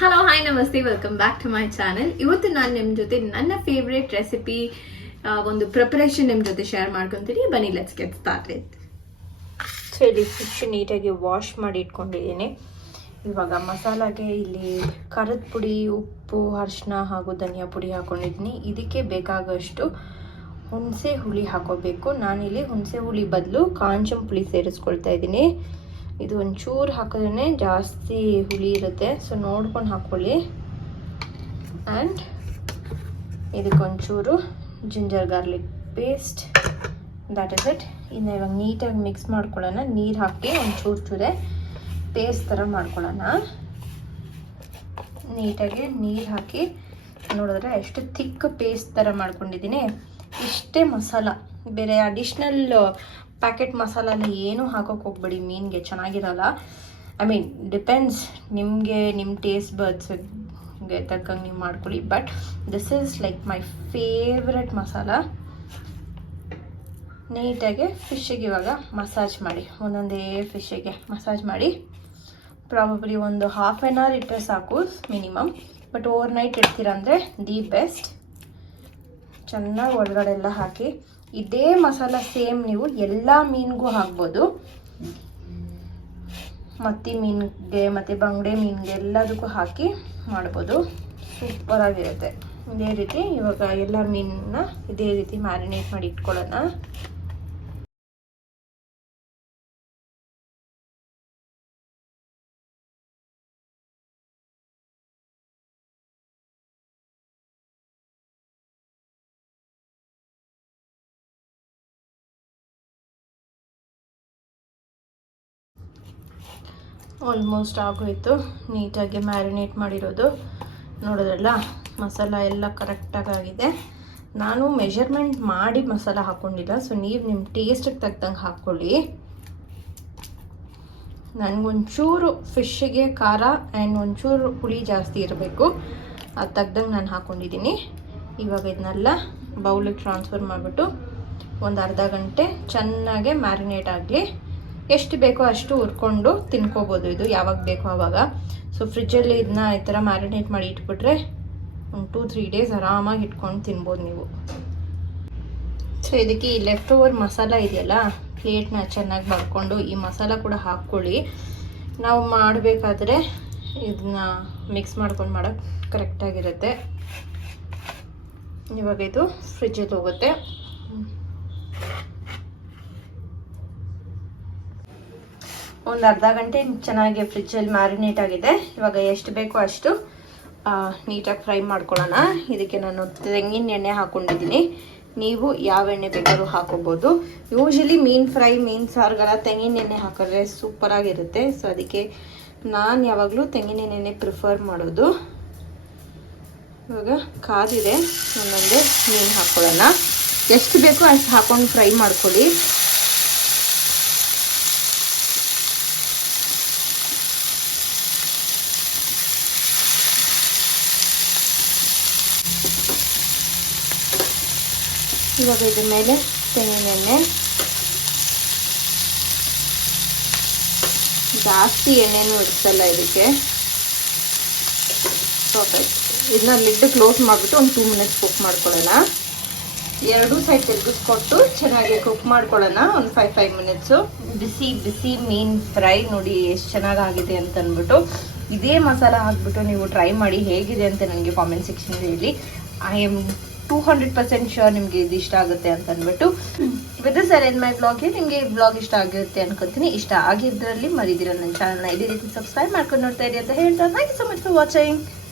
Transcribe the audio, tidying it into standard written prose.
Hello hi ನಮಸ್ತೆ, welcome back to my channel. ಇವತ್ತು ನಾನು ನಿಮ್ಮ ಜೊತೆ ನನ್ನ ಫೇವ್ರೇಟ್ ರೆಸಿಪಿ ಒಂದು ಪ್ರಿಪರೇಷನ್ ನಿಮ್ಮ ಜೊತೆ ಶೇರ್ ಮಾಡ್ಕೊತೀನಿ. ಬನ್ನಿ, ಲೆಟ್ಸ್ ಗೆಟ್ ಸ್ಟಾರ್ಟೆಡ್. ಸೊ ಇಲ್ಲಿ ಫಿಶ್ ನೀಟಾಗಿ ವಾಶ್ ಮಾಡಿ ಇಟ್ಕೊಂಡಿದ್ದೀನಿ. ಇವಾಗ ಮಸಾಲಾಗೆ ಇಲ್ಲಿ ಖಾರದ ಪುಡಿ, ಉಪ್ಪು, ಅರಿಶಿನ ಹಾಗೂ ಧನಿಯಾ ಪುಡಿ ಹಾಕೊಂಡಿದ್ದೀನಿ. ಇದಕ್ಕೆ ಬೇಕಾಗಷ್ಟು ಹುಣಸೆ ಹುಳಿ ಹಾಕೋಬೇಕು. ನಾನಿಲ್ಲಿ ಹುಣಸೆ ಹುಳಿ ಬದಲು ಕಾಂಚಂ ಪುಳಿ ಸೇರಿಸ್ಕೊಳ್ತಾ ಇದ್ದೀನಿ. ಇದು ಒಂಚೂರು ಹಾಕಿದ್ರೆ ಜಾಸ್ತಿ ಹುಳಿ ಇರುತ್ತೆ, ಸೊ ನೋಡ್ಕೊಂಡು ಹಾಕ್ಕೊಳ್ಳಿ. ಆ್ಯಂಡ್ ಇದಕ್ಕೊಂಚೂರು ginger garlic paste, that is it. ಇನ್ನು ಇವಾಗ ನೀಟಾಗಿ ಮಿಕ್ಸ್ ಮಾಡ್ಕೊಳ್ಳೋಣ. ನೀರು ಹಾಕಿ ಒಂಚೂರು ಪೇಸ್ಟ್ ಥರ ಮಾಡ್ಕೊಳ್ಳೋಣ. ನೀಟಾಗಿ ನೀರು ಹಾಕಿ ನೋಡಿದ್ರೆ ಎಷ್ಟು ಥಿಕ್ ಪೇಸ್ಟ್ ಥರ ಮಾಡ್ಕೊಂಡಿದ್ದೀನಿ. ಇಷ್ಟೇ ಮಸಾಲ, ಬೇರೆ ಅಡಿಷ್ನಲ್ ಪ್ಯಾಕೆಟ್ ಮಸಾಲಾನ ಏನೂ ಹಾಕೋಕೆ ಹೋಗ್ಬೇಡಿ, ಮೀನಿಗೆ ಚೆನ್ನಾಗಿರಲ್ಲ. ಐ ಮೀನ್ ಡಿಪೆಂಡ್ಸ್, ನಿಮಗೆ ನಿಮ್ಮ ಟೇಸ್ಟ್ ಬಡ್ಸ್ಗೆ ತಕ್ಕಂಗೆ ನೀವು ಮಾಡ್ಕೊಳ್ಳಿ. But this is like my favourite masala. ನೀಟಾಗಿ ಫಿಶ್ಶಿಗೆ ಇವಾಗ ಮಸಾಜ್ ಮಾಡಿ, ಒಂದೊಂದೇ ಫಿಶ್ಶಿಗೆ ಮಸಾಜ್ ಮಾಡಿ. ಪ್ರಾಬಬ್ಲಿ ಒಂದು ಹಾಫ್ ಆನ್ ಅವರ್ ಇಟ್ಟರೆ ಸಾಕು ಮಿನಿಮಮ್. ಬಟ್ ಓವರ್ ನೈಟ್ ಇಡ್ತೀರ ಅಂದರೆ ದಿ ಬೆಸ್ಟ್. ಚೆನ್ನಾಗಿ ಒಳಗಡೆ ಎಲ್ಲ ಹಾಕಿ ಇದೇ ಮಸಾಲ ಸೇಮ್ ನೀವು ಎಲ್ಲ ಮೀನಿಗೂ ಹಾಕ್ಬೋದು. ಮತ್ತಿ ಮೀನಿಗೆ ಮತ್ತು ಬಂಗಡೆ ಮೀನಿಗೆ ಎಲ್ಲದಕ್ಕೂ ಹಾಕಿ ಮಾಡ್ಬೋದು. ಸೂಪರಾಗಿರುತ್ತೆ. ಇದೇ ರೀತಿ ಇವಾಗ ಎಲ್ಲ ಮೀನನ್ನ ಇದೇ ರೀತಿ ಮ್ಯಾರಿನೇಟ್ ಮಾಡಿ ಇಟ್ಕೊಳ್ಳೋಣ. ಆಲ್ಮೋಸ್ಟ್ ಆಗೋಯ್ತು. ನೀಟಾಗಿ ಮ್ಯಾರಿನೇಟ್ ಮಾಡಿರೋದು ನೋಡೋದ್ರಲ್ಲ, ಮಸಾಲ ಎಲ್ಲ ಕರೆಕ್ಟಾಗಿ ಆಗಿದೆ. ನಾನು ಮೆಷರ್ಮೆಂಟ್ ಮಾಡಿ ಮಸಾಲ ಹಾಕ್ಕೊಂಡಿಲ್ಲ, ಸೊ ನೀವು ನಿಮ್ಮ ಟೇಸ್ಟಿಗೆ ತಕ್ಕಂಗೆ ಹಾಕ್ಕೊಳ್ಳಿ. ನನಗೊಂಚೂರು ಫಿಶ್ಶಿಗೆ ಖಾರ ಆ್ಯಂಡ್ ಒಂಚೂರು ಹುಳಿ ಜಾಸ್ತಿ ಇರಬೇಕು, ಅದು ತಗ್ದಂಗೆ ನಾನು ಹಾಕ್ಕೊಂಡಿದ್ದೀನಿ. ಇವಾಗ ಇದನ್ನೆಲ್ಲ ಬೌಲಿಗೆ ಟ್ರಾನ್ಸ್ಫರ್ ಮಾಡಿಬಿಟ್ಟು ಒಂದು ಅರ್ಧ ಗಂಟೆ ಚೆನ್ನಾಗೆ ಮ್ಯಾರಿನೇಟ್ ಆಗಲಿ. ಎಷ್ಟು ಬೇಕೋ ಅಷ್ಟು ಹುರ್ಕೊಂಡು ತಿನ್ಕೋಬೋದು, ಇದು ಯಾವಾಗ ಬೇಕೋ ಆವಾಗ. ಸೊ ಫ್ರಿಜ್ಜಲ್ಲಿ ಇದನ್ನ ಈ ಥರ ಮ್ಯಾರಿನೇಟ್ ಮಾಡಿ ಇಟ್ಬಿಟ್ರೆ ಒಂದು 2-3 ಡೇಸ್ ಆರಾಮಾಗಿ ಇಟ್ಕೊಂಡು ತಿನ್ಬೋದು ನೀವು. ಸೊ ಇದಕ್ಕೆ ಈ ಲೆಫ್ಟ್ ಓವರ್ ಮಸಾಲ ಇದೆಯಲ್ಲ, ಪ್ಲೇಟ್ನ ಚೆನ್ನಾಗಿ ಬರ್ಕೊಂಡು ಈ ಮಸಾಲ ಕೂಡ ಹಾಕ್ಕೊಳ್ಳಿ. ನಾವು ಮಾಡಬೇಕಾದ್ರೆ ಇದನ್ನ ಮಿಕ್ಸ್ ಮಾಡ್ಕೊಂಡು ಮಾಡೋಕ್ಕೆ ಕರೆಕ್ಟಾಗಿರುತ್ತೆ. ಇವಾಗ ಇದು ಫ್ರಿಜ್ಜಲ್ಲಿ ಹೋಗುತ್ತೆ. ಒಂದು ಅರ್ಧ ಗಂಟೆ ಚೆನ್ನಾಗಿ ಫ್ರಿಜ್ಜಲ್ಲಿ ಮ್ಯಾರಿನೇಟ್ ಆಗಿದೆ. ಇವಾಗ ಎಷ್ಟು ಬೇಕೋ ಅಷ್ಟು ನೀಟಾಗಿ ಫ್ರೈ ಮಾಡ್ಕೊಳ್ಳೋಣ. ಇದಕ್ಕೆ ನಾನು ತೆಂಗಿನ ಎಣ್ಣೆ ಹಾಕ್ಕೊಂಡಿದ್ದೀನಿ. ನೀವು ಯಾವ ಎಣ್ಣೆ ಬೇಕಾದ್ರೂ ಹಾಕೋಬೋದು. ಯೂಶಲಿ ಮೀನು ಫ್ರೈ, ಮೀನು ಸಾರುಗಳ ತೆಂಗಿನ ಎಣ್ಣೆ ಹಾಕಿದ್ರೆ ಸೂಪರಾಗಿರುತ್ತೆ. ಸೊ ಅದಕ್ಕೆ ನಾನು ಯಾವಾಗಲೂ ತೆಂಗಿನ ಎಣ್ಣೆ ಪ್ರಿಫರ್ ಮಾಡೋದು. ಇವಾಗ ಕಾದಿದೆ, ಒಂದೊಂದೇ ಮೀನು ಹಾಕ್ಕೊಳ್ಳೋಣ. ಎಷ್ಟು ಬೇಕೋ ಅಷ್ಟು ಹಾಕ್ಕೊಂಡು ಫ್ರೈ ಮಾಡ್ಕೊಳ್ಳಿ. ಇವಾಗ ಇದ್ರ ಮೇಲೆ ತೆಂಗಿನ ಎಣ್ಣೆ, ಜಾಸ್ತಿ ಎಣ್ಣೆನೂ ಇಡಿಸಲ್ಲ ಇದಕ್ಕೆ. ಪರ್ಫೆಕ್ಟ್. ಇದನ್ನ ಲಿಡ್ ಕ್ಲೋಸ್ ಮಾಡಿಬಿಟ್ಟು ಒಂದು 2 ಮಿನಿಟ್ಸ್ ಕುಕ್ ಮಾಡ್ಕೊಳ್ಳೋಣ. ಎರಡೂ ಸೈಡ್ ತಿರುಗಿಸ್ಕೊಟ್ಟು ಚೆನ್ನಾಗಿ ಕುಕ್ ಮಾಡ್ಕೊಳ್ಳೋಣ ಒಂದು 5 ಮಿನಿಟ್ಸು. ಬಿಸಿ ಬಿಸಿ ಮೀನು ಫ್ರೈ ನೋಡಿ ಎಷ್ಟು ಚೆನ್ನಾಗಾಗಿದೆ ಅಂತ ಅಂದ್ಬಿಟ್ಟು. ಇದೇ ಮಸಾಲ ಹಾಕ್ಬಿಟ್ಟು ನೀವು ಟ್ರೈ ಮಾಡಿ, ಹೇಗಿದೆ ಅಂತ ನನಗೆ ಕಾಮೆಂಟ್ ಸೆಕ್ಷನಲ್ಲಿ ಹೇಳಿ. ಐ ಆಮ್ 200% ಶೋರ್ ನಿಮಗೆ ಇದು ಇಷ್ಟ ಆಗುತ್ತೆ ಅಂತ ಅಂದ್ಬಿಟ್ಟು. With this I end my ಬ್ಲಾಗ್ಗೆ. ನಿಮಗೆ ಈ ಬ್ಲಾಗ್ ಇಷ್ಟ ಆಗಿರುತ್ತೆ ಅನ್ಕೋತೀನಿ. ಇಷ್ಟ ಆಗಿದ್ರಲ್ಲಿ ಮರಿದಿರ ನನ್ನ ಚಾನಲ್ನ ಇದೇ ರೀತಿ ಸಬ್ಸ್ಕ್ರೈಬ್ ಮಾಡ್ಕೊಂಡು ನೋಡ್ತಾ ಇರಿ ಅಂತ ಹೇಳ್ತಾ, thank you so much for watching.